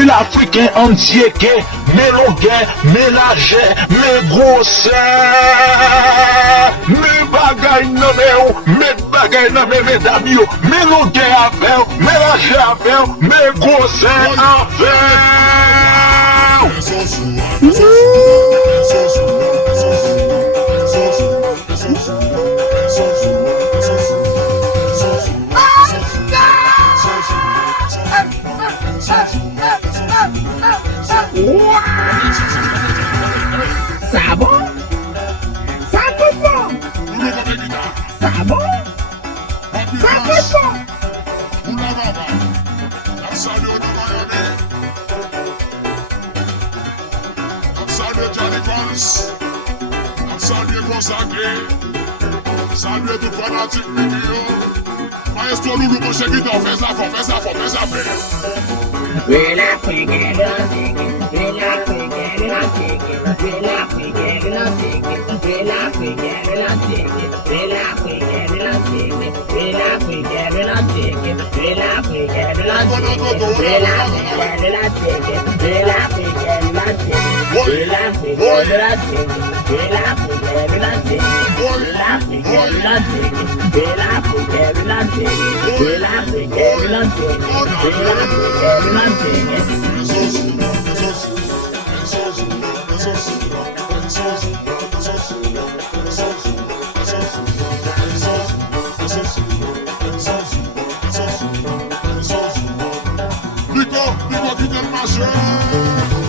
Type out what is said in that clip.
lwil afriken antieke, me longueur, me largeur, me grosseur, me bagay nan me ou, me bagay nan me medam yo, me longueur a faire, me largeur a faire, me grosseur a faire. Ça bon? Ça fait bon? Ça bon? Ça fait bon? Salut consacré, salut tout fanatique vidéo. Maestro Loulou, mon chéri, fais ça fort, fais ça fort, fais ça faire. Will African antieke, will African antieke, will African antieke, will African antieke, will African antieke, will African antieke, will African antieke, will African antieke, will African antieke, will African antieke, will African antieke, will African antieke, will African antieke, will African antieke, will Nico, qui est le majeur.